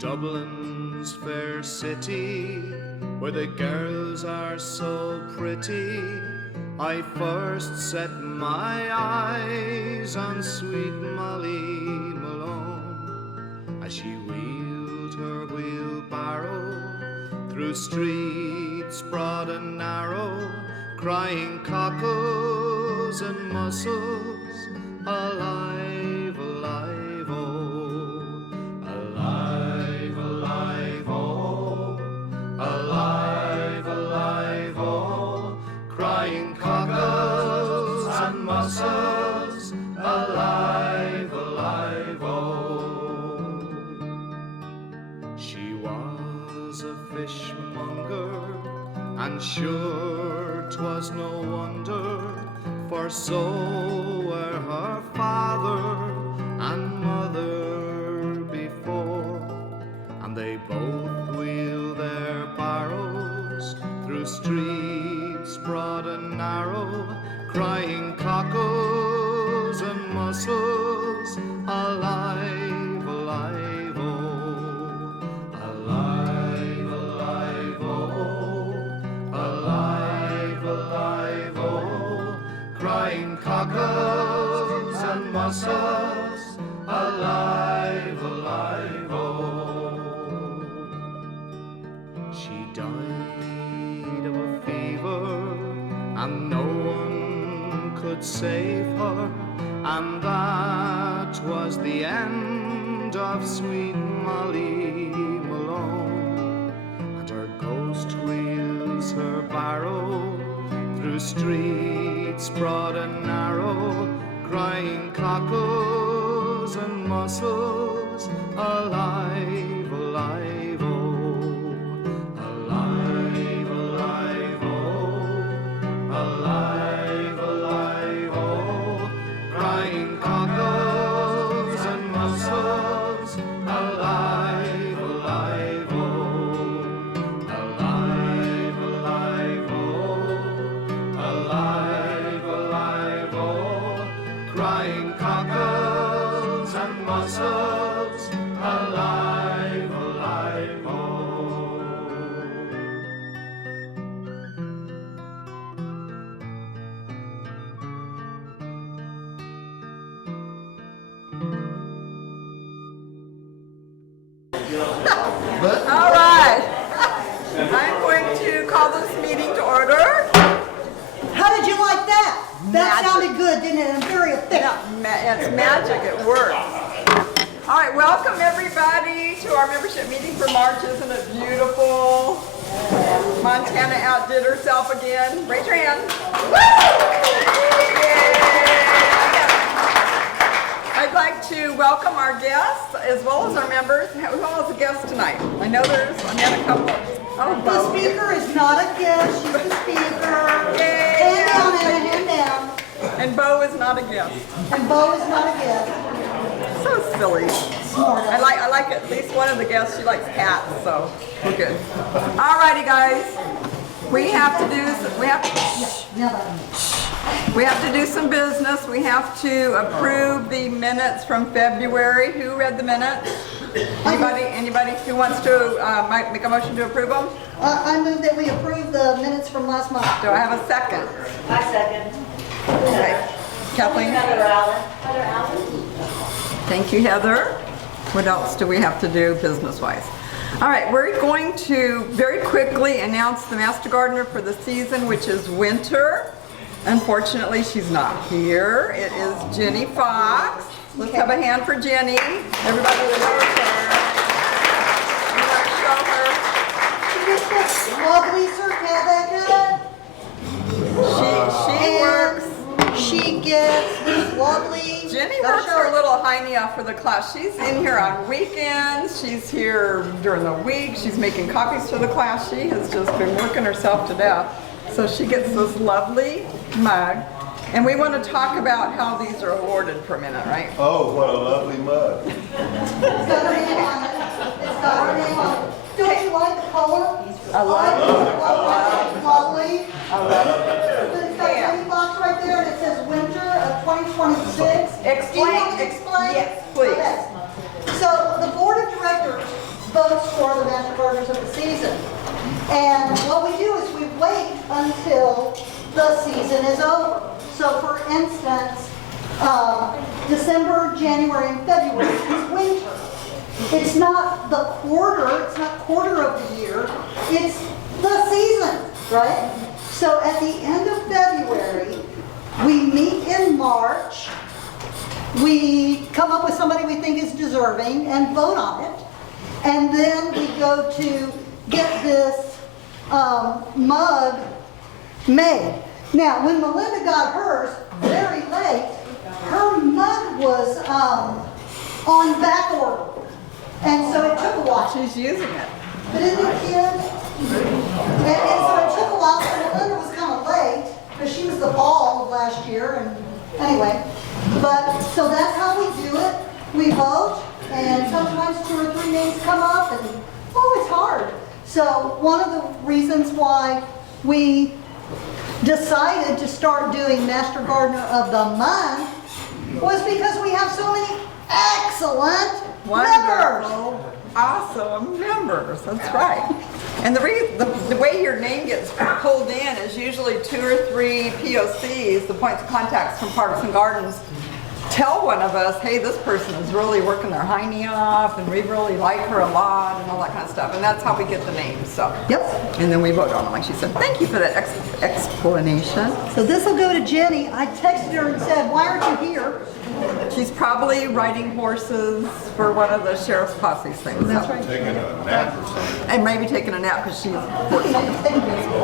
Dublin's fair city, where the girls are so pretty, I first set my eyes on sweet Molly Malone, as she wheeled her wheelbarrow through streets broad and narrow, crying cockles and mussels, alive, alive, oh, alive, alive, oh, alive, alive, oh, crying cockles and mussels, alive, alive, oh. She was a fishmonger, and sure 'twas no wonder, for so were her father and mother before, and they both wheeled their barrows through streets broad and narrow, crying cockles and mussels, alive, alive, oh, alive, alive, oh, alive, alive, oh, crying cockles and mussels, alive, alive, oh. She died of a fever, and no one could save her, and that was the end of sweet Molly Malone. And her ghost wheels her barrow through streets broad and narrow, crying cockles and mussels, alive, alive, oh, alive, alive, oh, alive, alive, oh, crying cockles and mussels, alive, alive, oh, alive, alive, oh, alive, alive, oh, crying cockles and mussels, alive, alive, oh. All right. I'm going to call this meeting to order. How did you like that? That Magic. sounded good, didn't it? And very effective. It's magic. It works. All right. Welcome, everybody, to our membership meeting for March. Isn't it beautiful? Montana outdid herself again. Raise your hand. I'd like to welcome our guests as well as our members. Who all is a guest tonight? I know I met a couple. Oh, The Bo. speaker is not a guest, she's the speaker. Yay. Hand down, Anna, hand down. And Bo is not a guest. And Bo is not a guest. So silly. Smart. I like at least one of the guests. She likes cats, so we're good. Alrighty, guys. We have to do some business. We have to approve the minutes from February. Who read the minutes? Anybody who wants to make a motion to approve them? I move that we approve the minutes from last month. Do I have a second? I second. Okay. Kathleen? Heather Allen. Thank you, Heather. What else do we have to do business-wise? All right, we're going to very quickly announce the Master Gardener for the season, which is winter. Unfortunately, she's not here. It is Jenny Fox. Let's have a hand for Jenny. Everybody knows her. You want to show her? She gets this lovely certificate. She works. She gets this lovely. Jenny Gotta works show her little hiney off for the class. She's in here on weekends. She's here during the week. She's making copies for the class. She has just been working herself to death. So she gets this lovely mug. And we want to talk about how these are awarded for a minute, right? Oh, what a lovely mug. It's got her name on it. It's got her name on it. Don't you like the color? I love it. It's lovely. I love it. It's got Jenny Fox right there, and it says winter of 2026. Explain. Do you want to explain? Yes, please. Okay. So the board of directors gardeners of the season. And what we do is we wait until the season is over. So for instance, December, January, and February is winter. It's not the quarter, it's not quarter of the year, it's the season, right? So at the end of February, we meet in March, we come up with somebody we think is deserving and vote on it. And then we go to get this mug made. Now, when Melinda got hers very late, her mug was on back order. And so it took a while. She's using it. But isn't it cute? And so it took a while, so Melinda was kind of late, because she was the fall of last year, and anyway. But, so that's how we do it. We vote, and sometimes 2 or 3 names come up, and it's hard. So one of the reasons why we decided to start doing Master Gardener of the Month was because we have so many excellent members. Wonderful, awesome members, that's right. And the way your name gets pulled in is usually 2 or 3 POCs, the points of contacts from Parks and Gardens, tell one of us, hey, this person is really working their hiney off, and we really like her a lot, and all that kind of stuff. And that's how we get the names, so. Yep. And then we vote on them, like she said. Thank you for that explanation. So this will go to Jenny. I texted her and said, why aren't you here? She's probably riding horses for one of the sheriff's posse's things. That's right. Taking a nap or something. And maybe taking a nap because she's 14.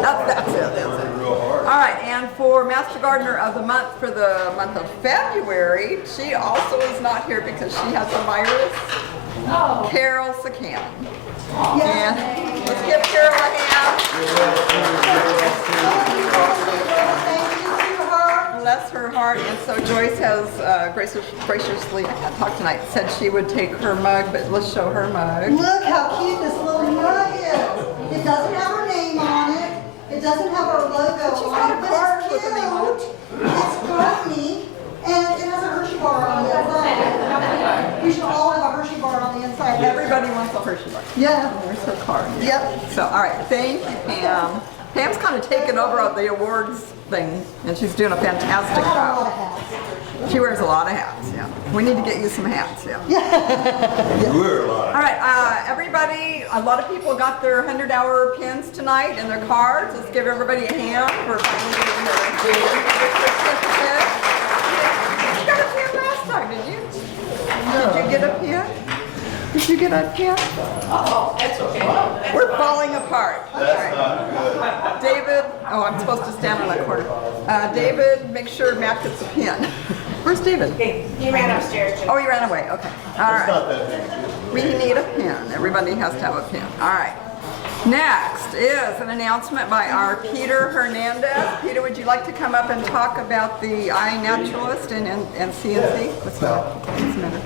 That's it. Real hard. All right, and for Master Gardener of the Month for the month of February, she also is not here because she has a virus. Carol Sakan. Yes. And let's give Carol a hand. Thank you to her. Bless her heart. And so Joyce has graciously, I can't talk tonight, said she would take her mug, but let's show her mug. Look how cute this little mug is. It doesn't have her name on it. It doesn't have her logo She's on got it, a but card it's with the name on it. cute. It's Gartney, and it has a Hershey bar on the inside. We should all have a Hershey bar on the inside. Everybody wants a Hershey bar. Yeah. There's her card. Yep. So, all right, thank you, Pam. Pam's kind of taken over the awards thing, and she's doing a fantastic I have a lot of job. hats. She wears a lot of hats, yeah. We need to get you some hats, yeah. You wear a lot. All right, everybody, a lot of people got their 100-hour pins tonight and their cards. Let's give everybody a hand for finally getting their certificate. You got a pin last time, didn't you? Did you get a pin? Did you get a pin? Oh, that's okay. We're falling apart. That's not good. David, oh, I'm supposed to stand on that corner. David, make sure Matt gets a pin. Where's David? He ran upstairs. Oh, he ran away, okay. All It's right. not that big. We need a pin. Everybody has to have a pin. All right. Next is an announcement by our Peter Hernandez. Peter, would you like to come up and talk about the iNaturalist and CNC? What's the matter?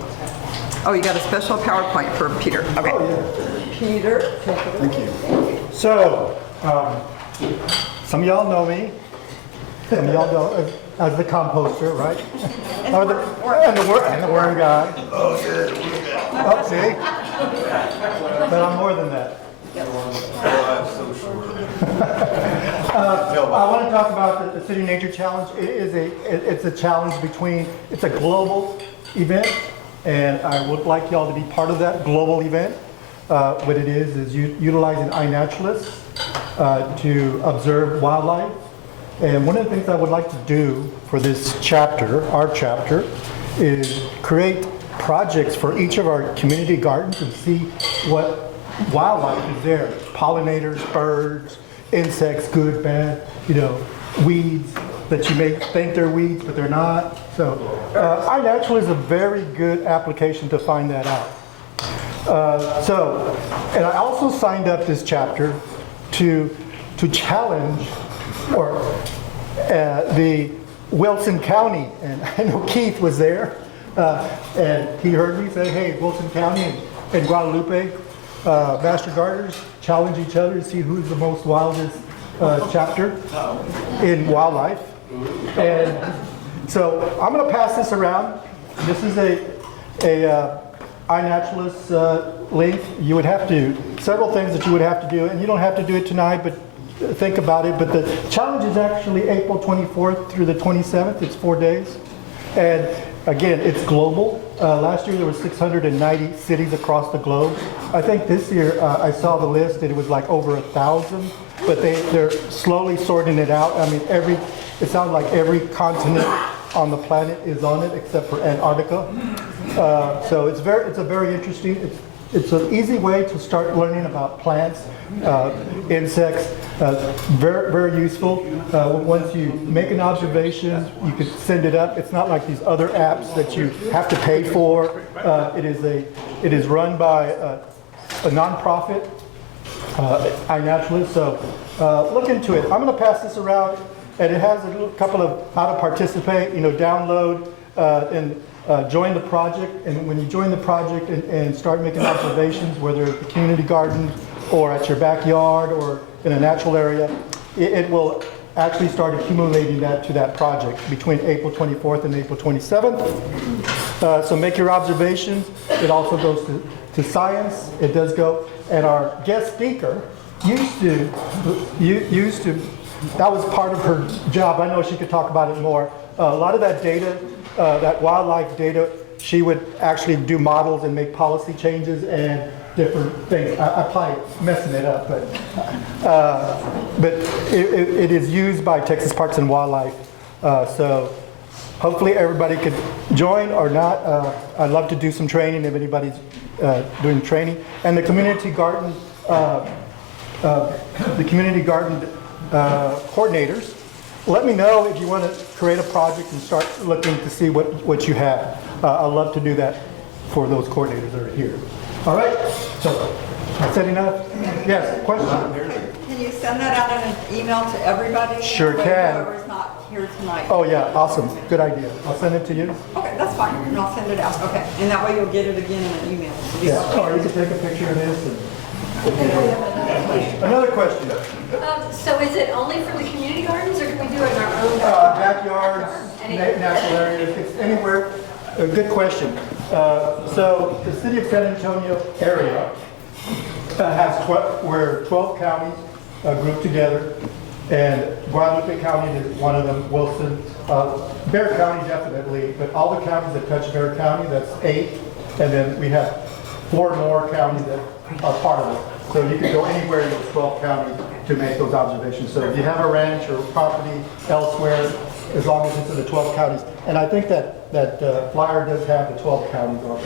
Oh, you got a special PowerPoint for Peter. Okay. Peter, take it away. Thank you. So, some of y'all know me. Some of y'all know as the composter, right? Or and the worm guy. Oh, shit. Oh, see? But I'm more than that. Oh, I'm so short. I want to talk about the City Nature Challenge. It's a challenge it's a global event, and I would like y'all to be part of that global event. What it is utilizing iNaturalist to observe wildlife. And one of the things I would like to do for this chapter, our chapter, is create projects for each of our community gardens and see what wildlife is there. Pollinators, birds, insects, good, bad, weeds that you may think they're weeds, but they're not. So iNaturalist is a very good application to find that out. And I also signed up this chapter to challenge the Wilson County, and I know Keith was there, and he heard me say, hey, Wilson County and Guadalupe Master Gardeners challenge each other to see who's the most wildest chapter in wildlife. And so I'm going to pass this around. This is iNaturalist link. You would have to, several things that you would have to do, and you don't have to do it tonight, but think about it. But the challenge is actually April 24th through the 27th. It's 4 days. And again, it's global. Last year there were 690 cities across the globe. I think this year, I saw the list, and it was like over 1,000, but they're slowly sorting it out. I mean, it sounds like every continent on the planet is on it except for Antarctica. So it's a very interesting, it's an easy way to start learning about plants, insects, very, very useful. Once you make an observation, you can send it up. It's not like these other apps that you have to pay for. It is run by a nonprofit, iNaturalist, so look into it. I'm going to pass this around, and it has a couple of how to participate, download and join the project. And when you join the project and start making observations, whether at the community garden or at your backyard or in a natural area, it will actually start accumulating that to that project between April 24th and April 27th. So make your observations. It also goes to science. It does go, and our guest speaker used to, that was part of her job. I know she could talk about it more. A lot of that data, that wildlife data, she would actually do models and make policy changes and different things. I'm probably messing it up, but it is used by Texas Parks and Wildlife. So hopefully everybody could join or not. I'd love to do some training if anybody's doing training. And the community garden, coordinators, let me know if you want to create a project and start looking to see what you have. I'd love to do that for those coordinators that are here. All right, so I said enough? Yes, question? Can you send that out in an email to everybody? Sure can. Whoever's not here tonight. Oh yeah, awesome, good idea. I'll send it to you. Okay, that's fine, and I'll send it out, okay. And that way you'll get it again in an email. Yeah, or you can take a picture of this. Another question. So is it only for the community gardens, or can we do it in our own? Backyards, natural areas, it's anywhere. A good question. So the city of San Antonio area has 12 counties grouped together, and Guadalupe County is one of them, Wilson. Bexar County definitely, but all the counties that touch Bexar County, that's 8, and then we have 4 more counties that are part of it. So you can go anywhere in those 12 counties to make those observations. So if you have a ranch or property elsewhere, as long as it's in the 12 counties. And I think that flyer does have the 12 counties on it.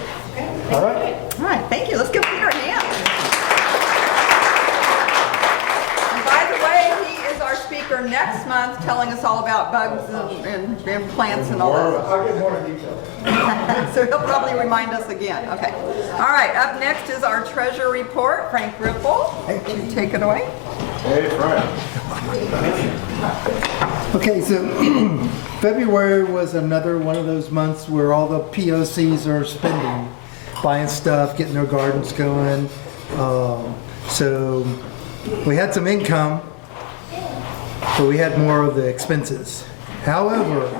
All right? All right, thank you. Let's give Peter a hand. And by the way, he is our speaker next month, telling us all about bugs and plants and all that. I'll get more details. So he'll probably remind us again. Okay. All right, up next is our treasure report. Frank Ripple, you take it away. Hey, Frank. Okay, so February was another one of those months where all the POCs are spending, buying stuff, getting their gardens going. So we had some income, but we had more of the expenses. However,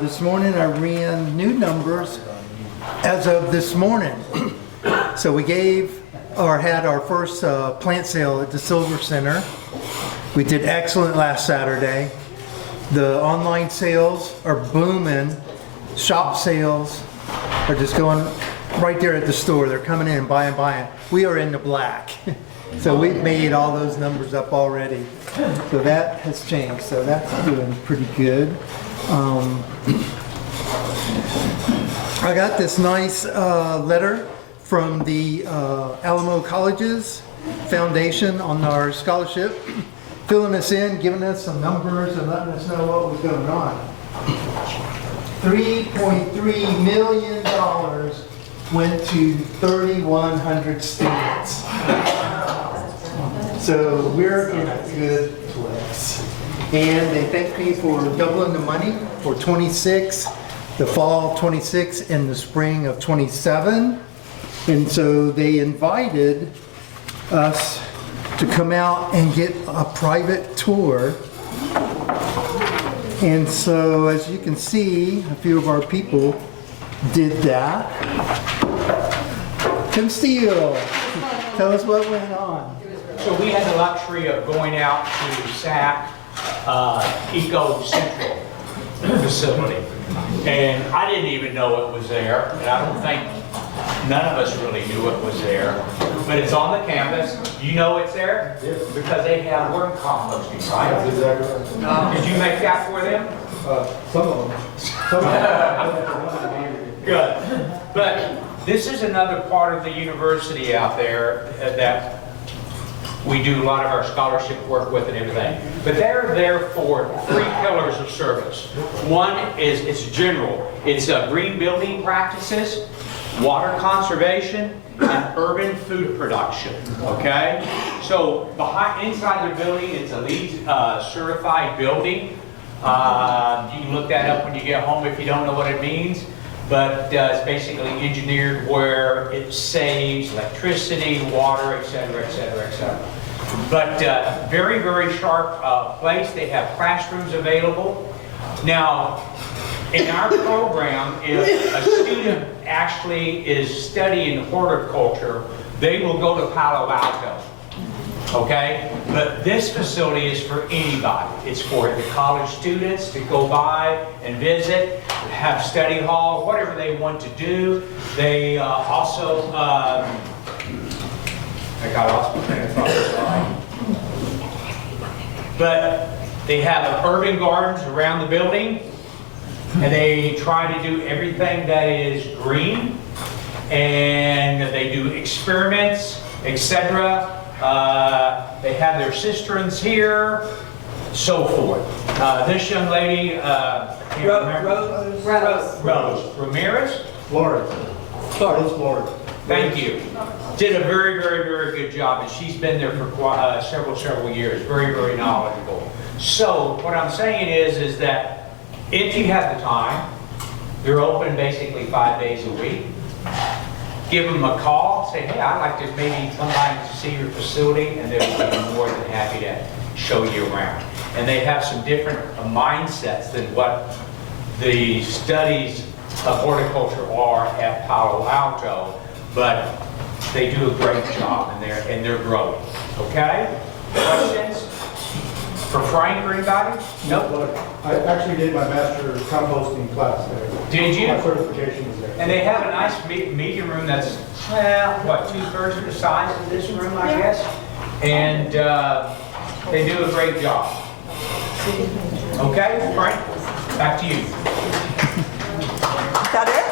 this morning I ran new numbers as of this morning. So we had our first plant sale at the Silver Center. We did excellent last Saturday. The online sales are booming. Shop sales are just going right there at the store. They're coming in, buying. We are in the black. So we've made all those numbers up already. So that has changed. So that's doing pretty good. I got this nice letter from the Alamo Colleges Foundation on our scholarship, filling us in, giving us some numbers and letting us know what was going on. $3.3 million went to 3,100 students. So we're in a good place. And they thank me for doubling the money for 26, the fall of 26 and the spring of 27. And so they invited us to come out and get a private tour. And so as you can see, a few of our people did that. Tim Steele, tell us what went on. So we had the luxury of going out to SAC Eco Central facility. And I didn't even know it was there, and I don't think none of us really knew it was there. But it's on the campus. You know it's there? Because they have worm composting, right? Exactly right. Did you make that for them? Some of them. Some of them. Good. But this is another part of the university out there that we do a lot of our scholarship work with and everything. But they're there for 3 pillars of service. One is, it's general. It's green building practices, water conservation, and urban food production, okay? So inside the building, it's a LEED certified building. You can look that up when you get home if you don't know what it means. But it's basically engineered where it saves electricity, water, et cetera, et cetera, et cetera. But very, very sharp place. They have classrooms available. Now, in our program, if a student actually is studying horticulture, they will go to Palo Alto. Okay? But this facility is for anybody. It's for the college students to go by and visit, have study hall, whatever they want to do. They also, I got lost my train of thought, sorry. But they have urban gardens around the building, and they try to do everything that is green, and they do experiments, etc. They have their cisterns here, so forth. This young lady, Rose Ramirez? Florida. Florida. Thank you. Did a very, very, very good job, and she's been there for several years. Very, very knowledgeable. So what I'm saying is that if you have the time, they're open basically 5 days a week. Give them a call, say, hey, I'd like to maybe come by and see your facility, and they'll be more than happy to show you around. And they have some different mindsets than what the studies of horticulture are at Palo Alto, but they do a great job, and they're growing. Okay? Questions for Frank or anybody? Nope. I actually did my master composting class there. Did you? My certification was there. And they have a nice meeting room that's, well, what, 2/3 of the size of this room, I guess? And they do a great job. Okay, Frank, back to you. Is that it?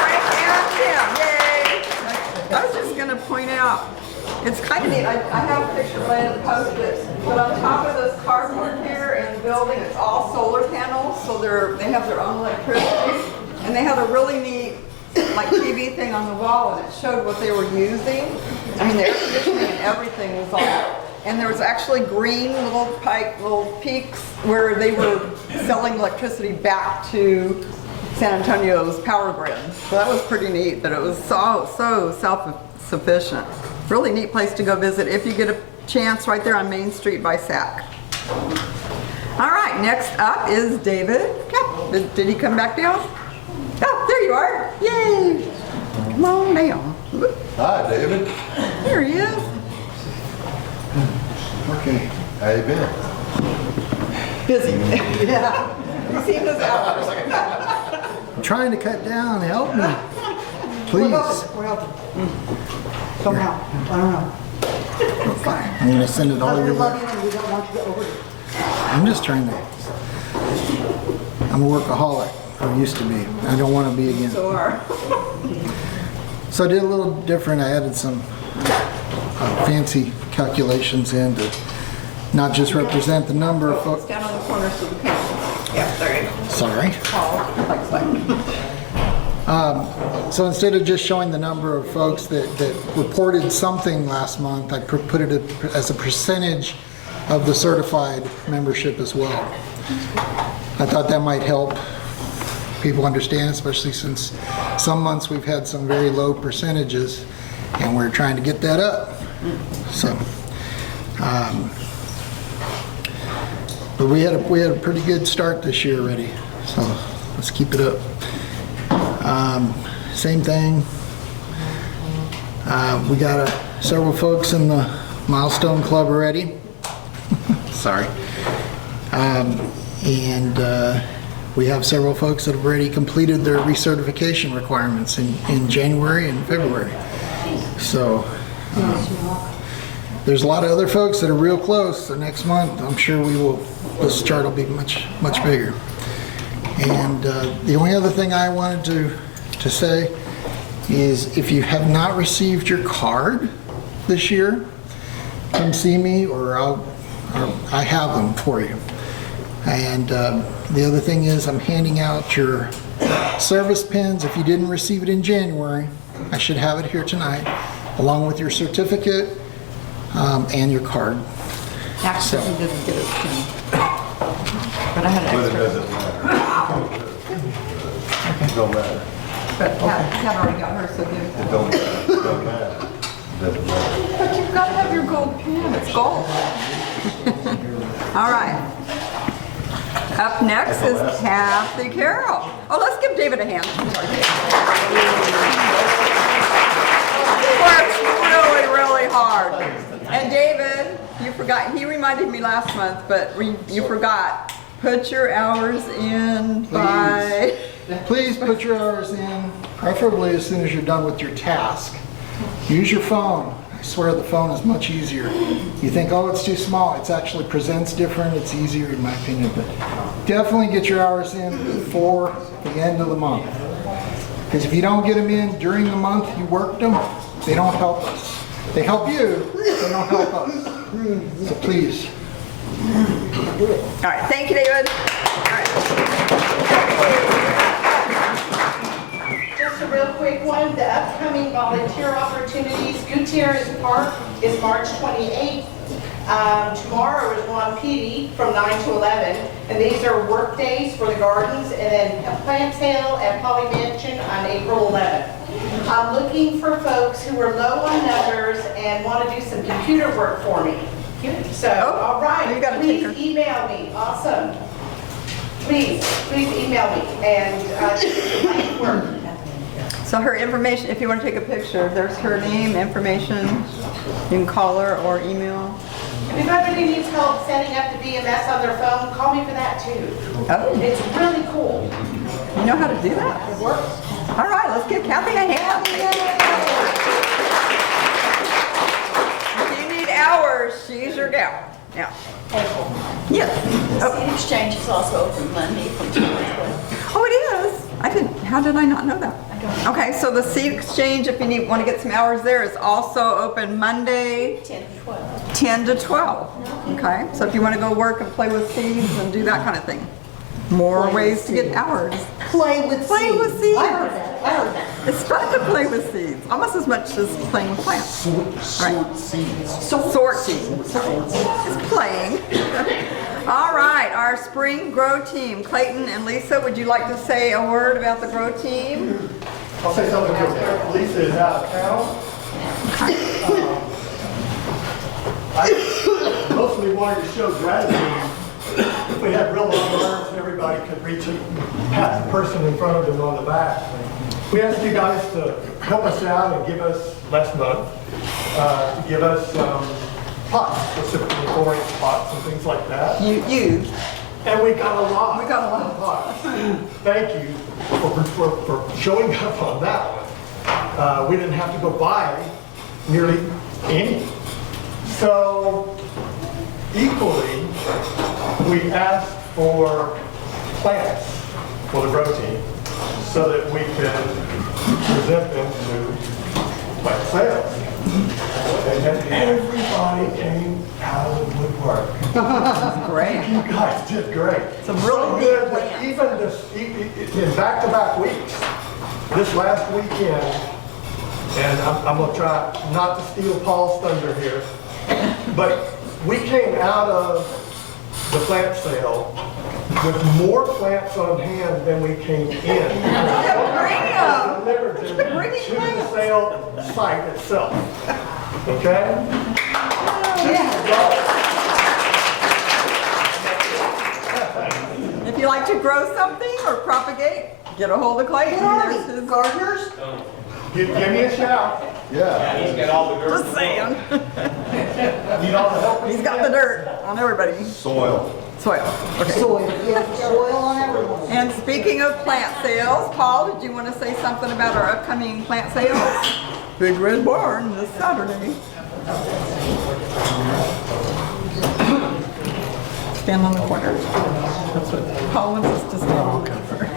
Frank and Tim, yay! I was just gonna point out, it's kind of neat, I have a picture of it posted, but on top of this cardboard here in the building, it's all solar panels, so they have their own electricity, and they have a really neat like TV thing on the wall, and it showed what they were using. I mean, the air conditioning and everything was all, and there was actually green little peaks where they were selling electricity back to San Antonio's power grid. So that was pretty neat, that it was so self-sufficient. Really neat place to go visit if you get a chance, right there on Main Street by SAC. All right, next up is David. Yep. Did he come back down? Oh, there you are. Yay. Come on down. Hi, David. There he is. Okay. How you been? Busy. Yeah. You see his hours. I'm trying to cut down, help me. Please. We're helping. Somehow, I don't know. I'm gonna send it all We your love way. you and we don't want you to overdo it. I'm just trying to, I'm a workaholic, or used to be. I don't want to be again. So are. So I did a little different. I added some fancy calculations in to not just represent the number of folks. Stand on the corner so the camera. Yeah, there you go. Sorry. So instead of just showing the number of folks that reported something last month, I put it as a percentage of the certified membership as well. I thought that might help people understand, especially since some months we've had some very low percentages and we're trying to get that up. So, but we had a pretty good start this year already, so let's keep it up. Same thing, We got several folks in the Milestone Club already. Sorry. And we have several folks that have already completed their recertification requirements in January and February. So there's a lot of other folks that are real close. So next month, I'm sure this chart will be much bigger. And the only other thing I wanted to say is if you have not received your card this year, come see me or I have them for you. And the other thing is I'm handing out your service pins. If you didn't receive it in January, I should have it here tonight, along with your certificate and your card. Actually, he didn't get his pin. But I had an But it extra. doesn't matter. It don't matter. But Kat already got hers, so give it to It her. don't matter. It don't matter. It doesn't matter. But you've got to have your gold pin. It's gold. All right. Up next is Kathy Carroll. Oh, let's give David a hand. He works really, really hard. And David, you forgot, he reminded me last month, but you forgot. Put your hours in by... Please put your hours in, preferably as soon as you're done with your task. Use your phone. I swear the phone is much easier. You think, oh, it's too small. It actually presents different. It's easier in my opinion. But definitely get your hours in before the end of the month. Because if you don't get them in during the month you worked them, they don't help us. They help you, they don't help us. So please. All right, thank you, David. All right. Just a real quick one, the upcoming volunteer opportunities, Gutierrez Park is March 28th. Tomorrow is Juan Petey from 9 to 11, and these are work days for the gardens, and then a plant sale at Poly Mansion on April 11th. I'm looking for folks who are low on numbers and want to do some computer work for me. So, all you right, gotta take her. please email me, awesome. Please email me, and work. So her information, if you want to take a picture, there's her name, information. You can call her or email. If anybody needs help setting up the VMS on their phone, call me for that too. Oh, It's really cool. you know how to do that? It works. All right, let's give Kathy a hand. If you need hours, she's your gal. Yeah. Yes. The Seed Exchange is also open Monday from 10 to 12. Oh, it is? How did I not know that? Okay, so the Seed Exchange, if you want to get some hours there, is also open Monday, 10 to 12. 10 to 12. Okay, so if you want to go work and play with seeds and do that kind of thing. More ways to get hours. Play with Play with seeds. I heard that. I heard that. It's fun to play with seeds, almost as much as playing with plants. Sort seeds. Sort seeds. It's playing. All right, our spring grow team. Clayton and Lisa, would you like to say a word about the grow team? I'll say something real quick. Lisa is out of town. I mostly wanted to show gratitude. If we had real long arms and everybody could reach and pat the person in front of them on the back. We asked you guys to help us out and give us, last month, to give us pots, specifically 4-inch pots and things like that. You. And we got a lot. We got a lot. of pots. Thank you for showing up on that one. We didn't have to go buy nearly any. So equally, we asked for plants for the grow team so that we can present them to plant sales. And then everybody came out of the woodwork. Great. You guys did great. Some really So neat good that even this, in back-to-back weeks, this last weekend, and I'm gonna try not to steal Paul's thunder here, but we came out of the plant sale with more plants on hand than we came in. Delivered them to the sale site itself. Okay? If you like to grow something or propagate, get a hold of Clayton. What are There's we, his- gardeners? Give me a shout. Yeah. He's got all the dirt. Just saying. Need all the help. He's got the dirt on everybody. Soil. Soil. Okay. Soil, yeah, soil on everyone. And speaking of plant sales, Paul, did you want to say something about our upcoming plant sales? Big Red Barn this Saturday. Stand on the corner. That's what Paul wants us to stand on the corner.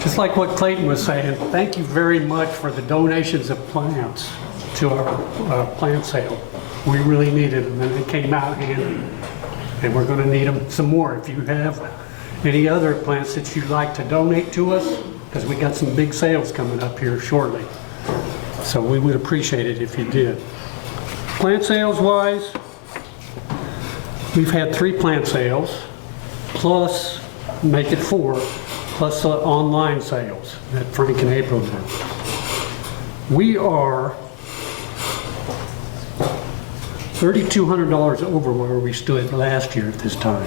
Just like what Clayton was saying, thank you very much for the donations of plants to our plant sale. We really needed them, and they came out handy. And we're going to need them some more. If you have any other plants that you'd like to donate to us, because we got some big sales coming up here shortly. So we would appreciate it if you did. Plant sales wise, we've had 3 plant sales, plus, make it 4, plus online sales that Frank and April did. We are $3,200 over where we stood last year at this time.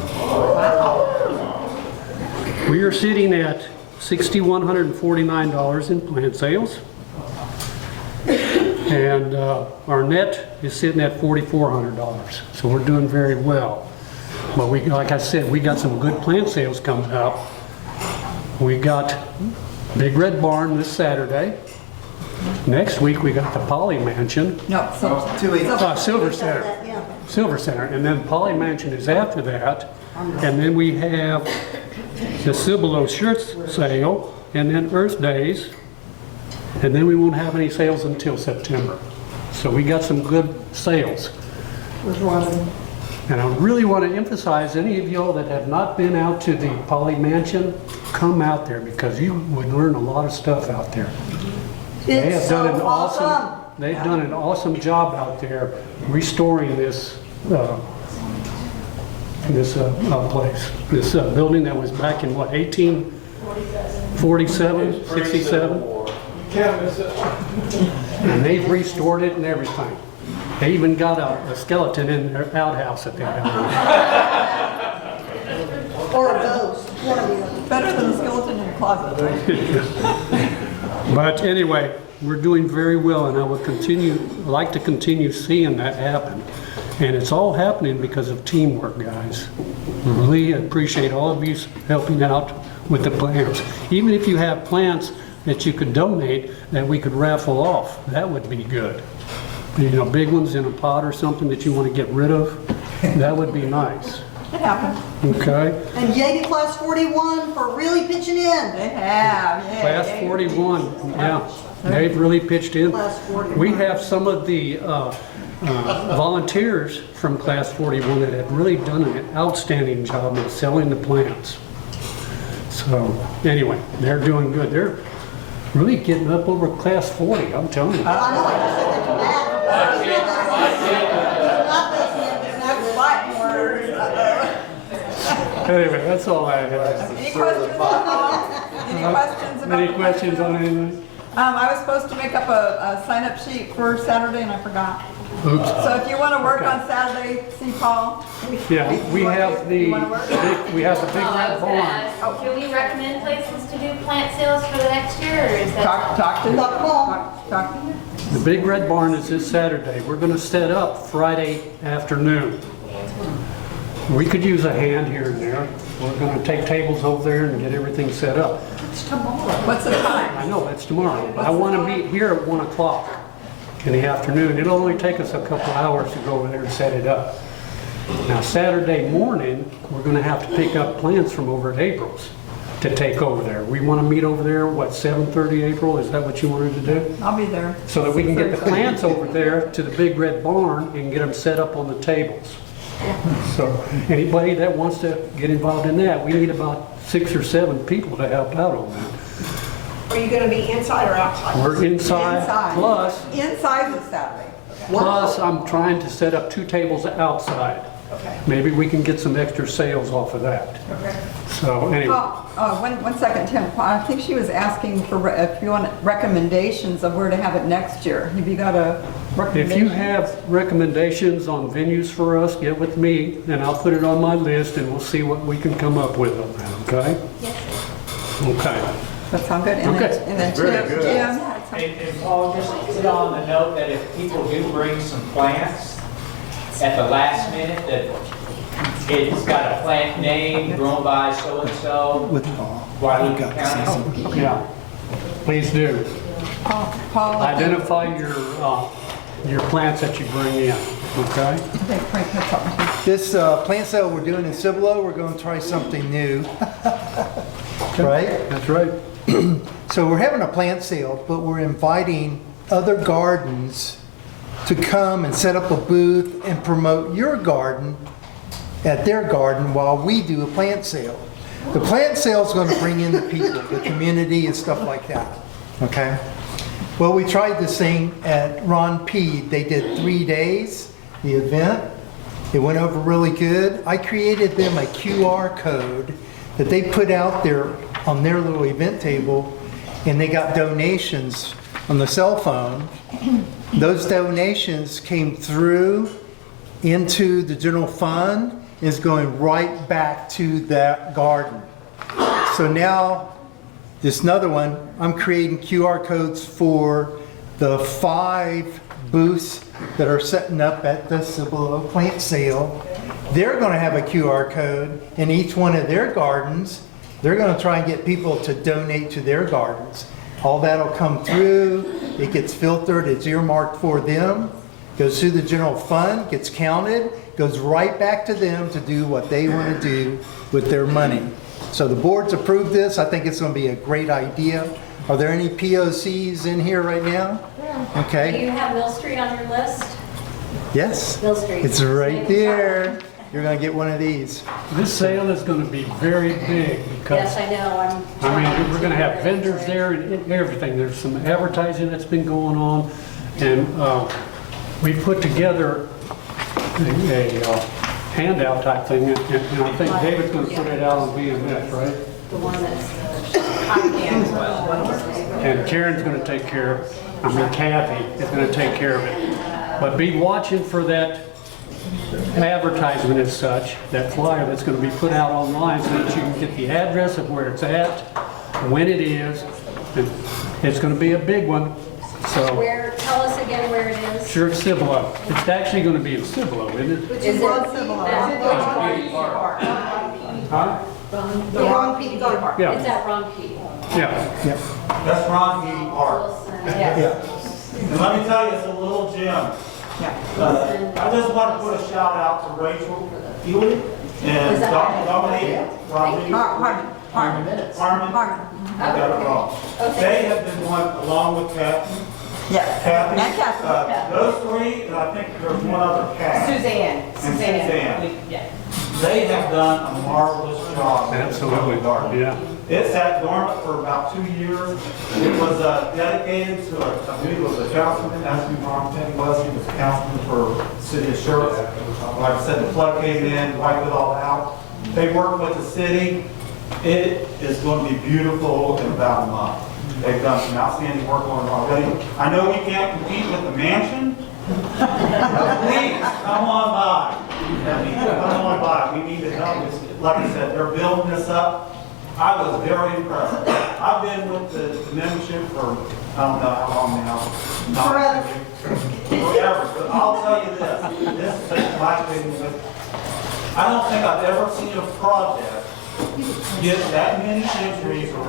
We are sitting at $6,149 in plant sales. And our net is sitting at $4,400. So we're doing very well. But we, like I said, we got some good plant sales coming up. We got Big Red Barn this Saturday. Next week we got the Poly Mansion. No, so 2 weeks. Silver Center. Yeah. Silver Center. And then Poly Mansion is after that. And then we have the Cibolo Shirts sale, and then Earth Days. And then we won't have any sales until September. So we got some good sales. And I really want to emphasize, any of y'all that have not been out to the Poly Mansion, come out there because you would learn a lot of stuff out there. They have It's done an so awesome. They've done an awesome job out there restoring this place. This building that was back in what, 1847, 67? And they've restored it and everything. They even got a skeleton in their outhouse that they have. Or a ghost, one of the other. better than a skeleton in a closet, right? But anyway, we're doing very well, and I would like to continue seeing that happen. And it's all happening because of teamwork, guys. Really appreciate all of you helping out with the plants. Even if you have plants that you could donate that we could raffle off, that would be good. You know, big ones in a pot or something that you want to get rid of, that would be nice. It happened. Okay? And yay to Class 41 for really pitching in. They have, yeah. Class 41, yeah, they've really pitched in. Class 41. We have some of the volunteers from Class 41 that have really done an outstanding job of selling the plants. So anyway, they're doing good. They're really getting up over Class 40, I'm telling you. I know, I just said that to Matt. Anyway, that's all I have. Any questions on Any questions about? Any questions on anything? I was supposed to make up a sign-up sheet for Saturday and I forgot. Oops. So if you want to work on Saturday, see Paul. Yeah, we have the, You wanna work? we have the Big Red Barn. Can we recommend places to do plant sales for the next year, or is that? Talk to Paul. Talk to you. The Big Red Barn is this Saturday. We're going to set up Friday afternoon. We could use a hand here and there. We're going to take tables over there and get everything set up. What's the time? I know, that's tomorrow. But I want to meet here at 1 o'clock in the afternoon. It'll only take us a couple hours to go over there and set it up. Now, Saturday morning, we're going to have to pick up plants from over at April's to take over there. We want to meet over there, what, 7:30 April? Is that what you wanted to do? I'll be there. So that we can get the plants over there to the Big Red Barn and get them set up on the tables. So anybody that wants to get involved in that, we need about 6 or 7 people to help out on that. Are you gonna be inside or outside? We're inside, plus Inside this Saturday. I'm trying to set up 2 tables outside. Okay. Maybe we can get some extra sales off of that. Okay. So anyway, One second, Tim. I think she was asking for if you want recommendations of where to have it next year. Have you got a recommendation? if you have recommendations on venues for us, get with me and I'll put it on my list and we'll see what we can come up with on that, okay? Yes. Okay. That sound good? And then- Okay. And then Very Jim, good. Jim? And Paul, just put on the note that if people do bring some plants at the last minute, that it's got a plant name grown by so-and-so, With Paul. Guadalupe Got to say County. something. Yeah. Please do. Paul? Identify your plants that you bring in, okay? I think Frank has something to This plant sale we're doing in Cibolo, we're going to try something new. Right? That's right. So we're having a plant sale, but we're inviting other gardens to come and set up a booth and promote your garden at their garden while we do a plant sale. The plant sale is going to bring in the people, the community and stuff like that, okay? Well, we tried this thing at Ron Peed. They did 3 days, the event. It went over really good. I created them a QR code that they put out there on their little event table, and they got donations on the cell phone. Those donations came through into the general fund, and is going right back to that garden. So now, this another one, I'm creating QR codes for the 5 booths that are setting up at the Cibolo plant sale. They're going to have a QR code in each one of their gardens. They're going to try and get people to donate to their gardens. All that'll come through, it gets filtered, it's earmarked for them, goes through the general fund, gets counted, goes right back to them to do what they want to do with their money. So the board's approved this. I think it's going to be a great idea. Are there any POCs in here right now? Do Okay. you have Mill Street on your list? Yes. Mill Street. It's right there. You're going to get one of these. This sale is going to be very big because, Yes, I know, I mean, we're going to have vendors there and everything. There's some advertising that's been going on, and we put together a handout type thing, and I think David's going to put it out on BMS, right? The one that's on campus. And Karen's going to take care, Kathy is going to take care of it. But be watching for that advertisement as such, that flyer that's going to be put out online so that you can get the address of where it's at, when it is. And it's going to be a big one, so. Where, tell us again where it is. Sure, it's Cibolo. It's actually going to be in Cibolo, isn't it? Which is Ron it? Cibolo. Huh? The Ron Peed Park. Yeah, It's at Ron P. yeah. That's Ron Peed Park. Yes. And let me tell you, it's a little gym. I just want to put a shout out to Rachel Healy and Dominique Rodriguez. Harmon. I got it wrong. They have been going along with Kathy. Yes. Kathy. And Kathy. Those 3, and I think there's one other Kathy. Suzanne. And Suzanne. Yeah. They have done a marvelous job. with the Absolutely, garden. yeah. It sat dormant for about 2 years. It was dedicated to, I believe it was a councilman, as we was, he was a councilman for City of Sherwood. Like I said, the flood came in, wiped it all out. They worked with the city. It is going to be beautiful in about a month. They've done some outstanding work on it already. I know we can't compete with the mansion. But please, come on by. I mean, come on by. We need to help. Like I said, they're building this up. I was very impressed. I've been with the membership for, I don't know how long now. Forever. But I'll tell you this is my opinion. I don't think I've ever seen a project get that many entries of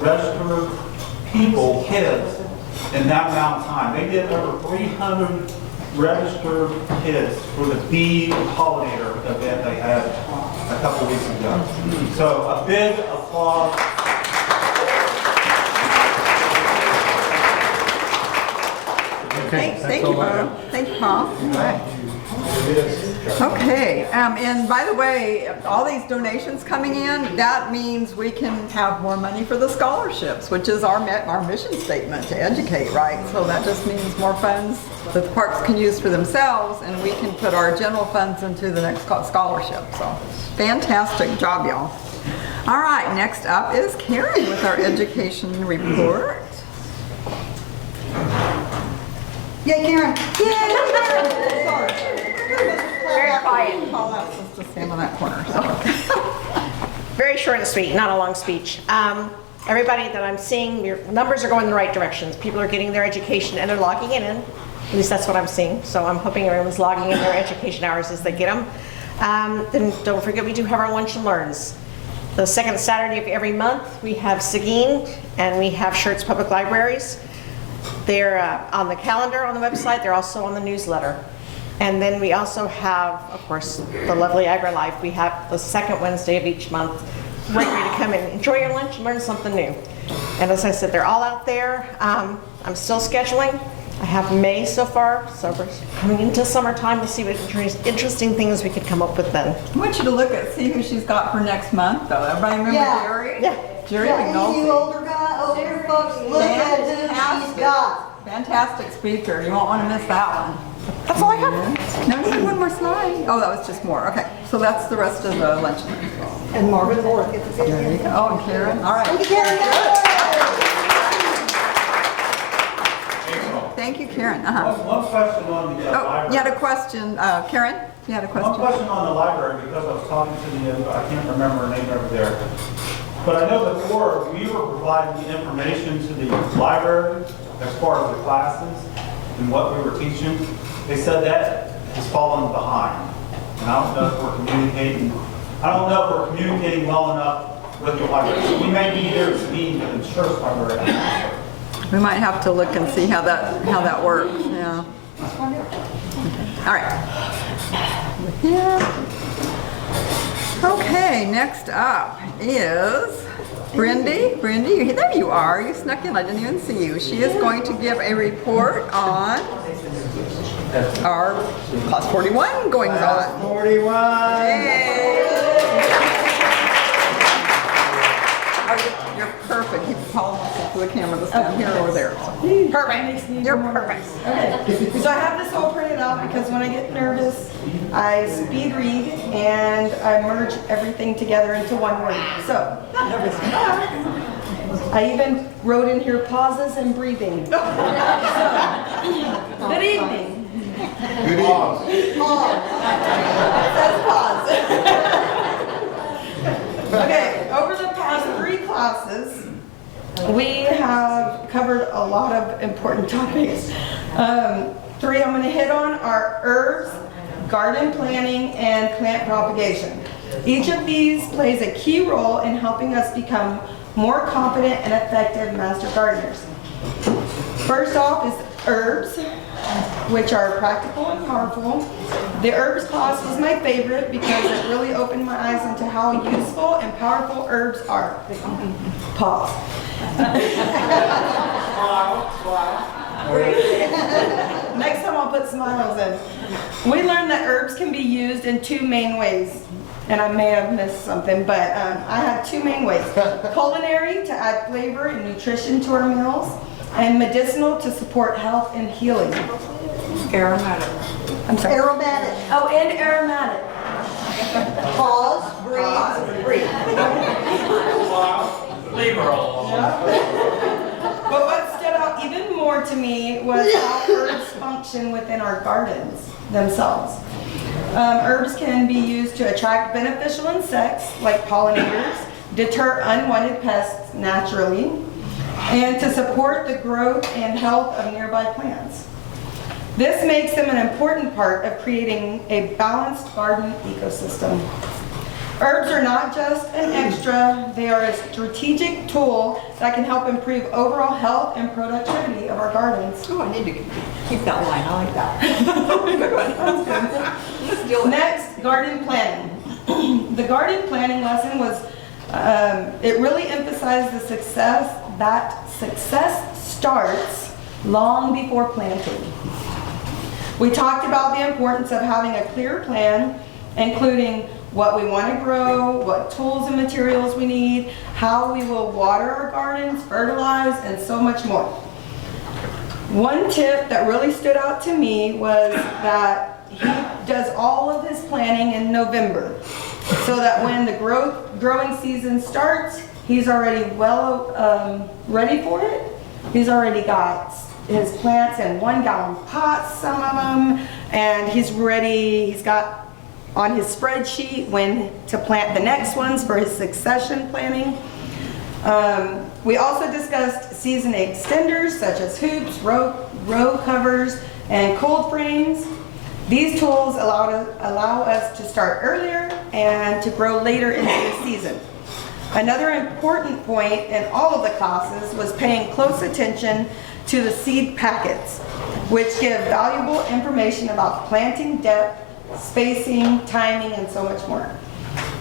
registered people, kids, in that amount of time. They did over 300 registered kids for the bee pollinator event they had a couple weeks ago. So a big applause. Thank you, Paul. Thank you, Paul. Okay, and by the way, all these donations coming in, that means we can have more money for the scholarships, which is our mission statement, to educate, right? So that just means more funds that the parks can use for themselves, and we can put our general funds into the next scholarship. So fantastic job, y'all. All right, next up is Karen with our education report. Yay, Karen. Yay! Sorry. Very quiet. Paul asked us to stand on that corner, so. Very short and sweet, not a long speech. Everybody that I'm seeing, your numbers are going in the right directions. People are getting their education and they're logging it in. At least that's what I'm seeing. So I'm hoping everyone's logging in their education hours as they get them. Then don't forget we do have our lunch and learns. The second Saturday of every month, we have Seguin and we have Schertz Public Libraries. They're on the calendar on the website. They're also on the newsletter. And then we also have, of course, the lovely AgriLife. We have the second Wednesday of each month. Right for you to come and enjoy your lunch and learn something new. And as I said, they're all out there. I'm still scheduling. I have May so far, so we're coming into summertime to see what interesting things we could come up with then. I want you to look at, see who she's got for next month, though. Everybody remember Jerry? Yeah. Jerry Yeah, any McNulty. of you older folks, look at who she's got. Fantastic speaker. You won't want to miss that one. That's all I have. No, you had one more slide. Oh, that was just more. Okay, so that's the rest of the lunch. And Marvin Orth. There you go. Oh, and Karen. All right. Thank you, Karen. Thank you, Karen. One question on the Oh, library. you had a question, Karen? You had a question? One question on the library, because I was talking to the, I can't remember her name over there. But I know before, we were providing the information to the library as far as the classes and what we were teaching. They said that has fallen behind. And I don't know if we're communicating, well enough with the library. So we may be there to meet with the Schertz Library. We might have to look and see how that works, yeah. All right. Yeah. Okay, next up is Brindy. Brindy, there you are. You snuck in. I didn't even see you. She is going to give a report on our Class 41 goings on. 41. Yay. You're perfect. You can follow us to the camera this time, here or there. So. Perfect. You're perfect. Okay, so I have this all printed out because when I get nervous, I speed read and I merge everything together into one word. So, I even wrote in here pauses and breathing. So, good evening. Good evening. It says pause. Okay, over the past 3 classes, we have covered a lot of important topics. 3 I'm going to hit on are herbs, garden planning, and plant propagation. Each of these plays a key role in helping us become more confident and effective master gardeners. First off is herbs, which are practical and powerful. The herbs class was my favorite because it really opened my eyes into how useful and powerful herbs are. Pause. Next time I'll put smiles in. We learned that herbs can be used in 2 main ways. And I may have missed something, but I had 2 main ways. Culinary, to add flavor and nutrition to our meals, and medicinal, to support health and healing. Aromatic. I'm sorry. Aromatic. Oh, and aromatic. Pause, breathe. Leave her alone. But what stood out even more to me was how herbs function within our gardens themselves. Herbs can be used to attract beneficial insects like pollinators, deter unwanted pests naturally, and to support the growth and health of nearby plants. This makes them an important part of creating a balanced garden ecosystem. Herbs are not just an extra, they are a strategic tool that can help improve overall health and productivity of our gardens. Oh, I need to keep that line. I like that. Next, garden planning. The garden planning lesson was, it really emphasized the success starts long before planting. We talked about the importance of having a clear plan, including what we want to grow, what tools and materials we need, how we will water our gardens, fertilize, and so much more. One tip that really stood out to me was that he does all of his planning in November, so that when the growing season starts, he's already ready for it. He's already got his plants in 1-gallon pots, some of them, and he's ready. He's got on his spreadsheet when to plant the next ones for his succession planning. We also discussed season extenders such as hoops, row covers, and cold frames. These tools allow us to start earlier and to grow later into the season. Another important point in all of the classes was paying close attention to the seed packets, which give valuable information about planting depth, spacing, timing, and so much more.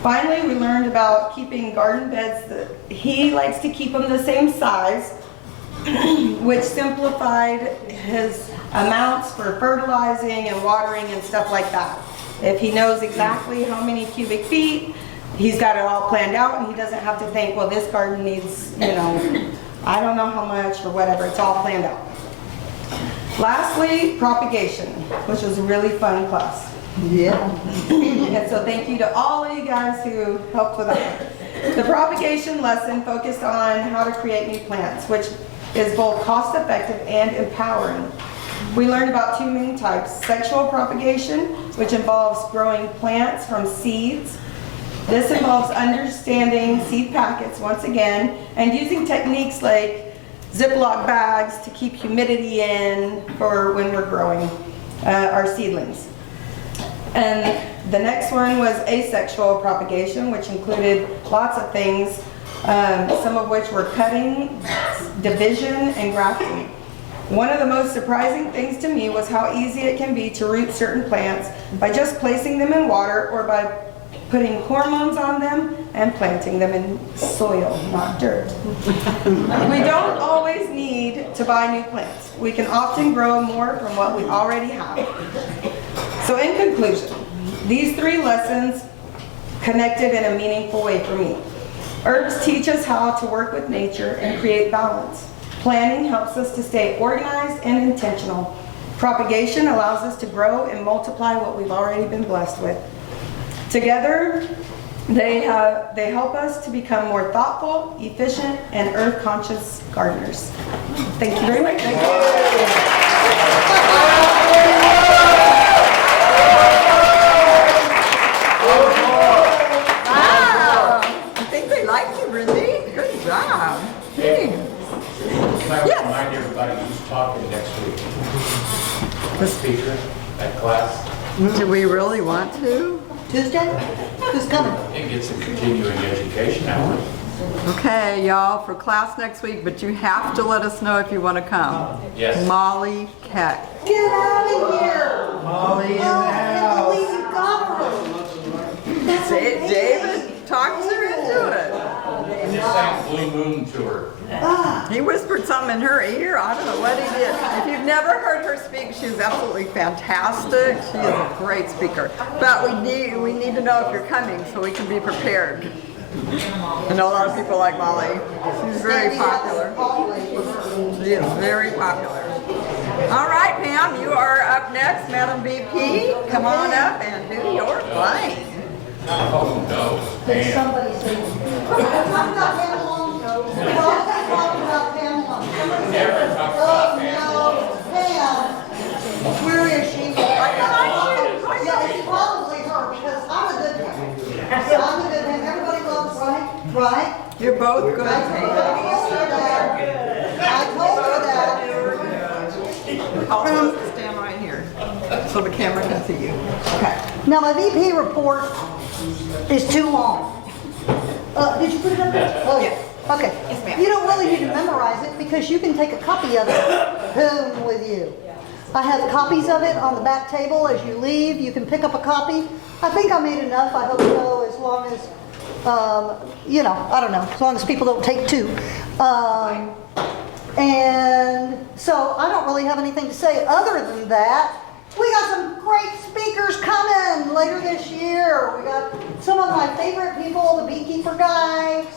Finally, we learned about keeping garden beds he likes to keep them the same size, which simplified his amounts for fertilizing and watering and stuff like that. If he knows exactly how many cubic feet, he's got it all planned out and he doesn't have to think, well, this garden needs, you know, I don't know how much or whatever. It's all planned out. Lastly, propagation, which was a really fun class. Yeah. And so thank you to all of you guys who helped with that. The propagation lesson focused on how to create new plants, which is both cost effective and empowering. We learned about two main types: sexual propagation, which involves growing plants from seeds. This involves understanding seed packets once again and using techniques like Ziploc bags to keep humidity in for when we're growing our seedlings. And the next one was asexual propagation, which included lots of things, some of which were cutting, division, and grafting. One of the most surprising things to me was how easy it can be to root certain plants by just placing them in water or by putting hormones on them and planting them in soil, not dirt. We don't always need to buy new plants. We can often grow more from what we already have. So in conclusion, these three lessons connected in a meaningful way for me. Herbs teach us how to work with nature and create balance. Planning helps us to stay organized and intentional. Propagation allows us to grow and multiply what we've already been blessed with. Together, they help us to become more thoughtful, efficient, and earth-conscious gardeners. Thank you very much. Wow! I think they like you, Brittany. Good job. Hey. Can I remind everybody who's talking next week? The speaker, that class. Do we really want to? Tuesday? Who's coming? It gets a continuing education hour. Okay, y'all, for class next week, but you have to let us know if you want to come. Yes. Molly Keck. Get out of here! Molly in the Oh, I can't house. believe you got her. That's amazing. David talked her into it. Just sang Blue Moon to her. He whispered something in her ear. I don't know what he did. If you've never heard her speak, she's absolutely fantastic. She is a great speaker. But we need to know if you're coming so we can be prepared. I know a lot of people like Molly. She's very popular. She is very popular. All right, Pam, you are up next, Madam VP. Come on up and do your thing. Oh, no. Did somebody say? Talk about Pam Long. Talk about Pam Long. Never talk about Pam. Oh, no, Pam. Where is she? Yeah, it's probably her because I'm a good Pam. So I'm a good Pam. Everybody loves, right? You're both good, I Pam. told her that. I told her that. I'll just stand right here so the camera can see you. Okay. Now, my VP report is too long. Did you put it up there? Oh, yeah. Okay. Yes, ma'am. You don't really need to memorize it because you can take a copy of it home with you. I have copies of it on the back table as you leave. You can pick up a copy. I think I made enough. I hope so, as long as, you know, I don't know, as long as people don't take two. And so I don't really have anything to say other than that. We got some great speakers coming later this year. We got some of my favorite people, the beekeeper guys.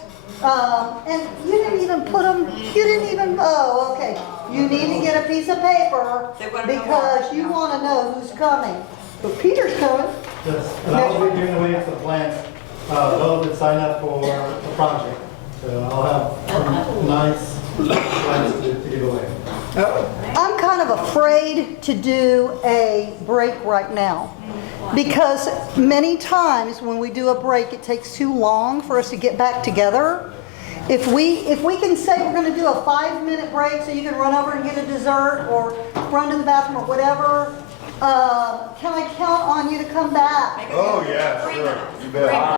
And you didn't even put them, oh, okay. You need to get a piece of paper because you want to know who's coming. So Peter's coming. Yes, and I'll be giving away some plants, those that sign up for the project. So I'll have some nice plants to give away. I'm kind of afraid to do a break right now Because many times when we do a break, it takes too long for us to get back together. If we can say we're going to do a 5-minute break so you can run over and get a dessert or run to the bathroom or whatever, can I count on you to come back? Oh, yeah, sure. You bet.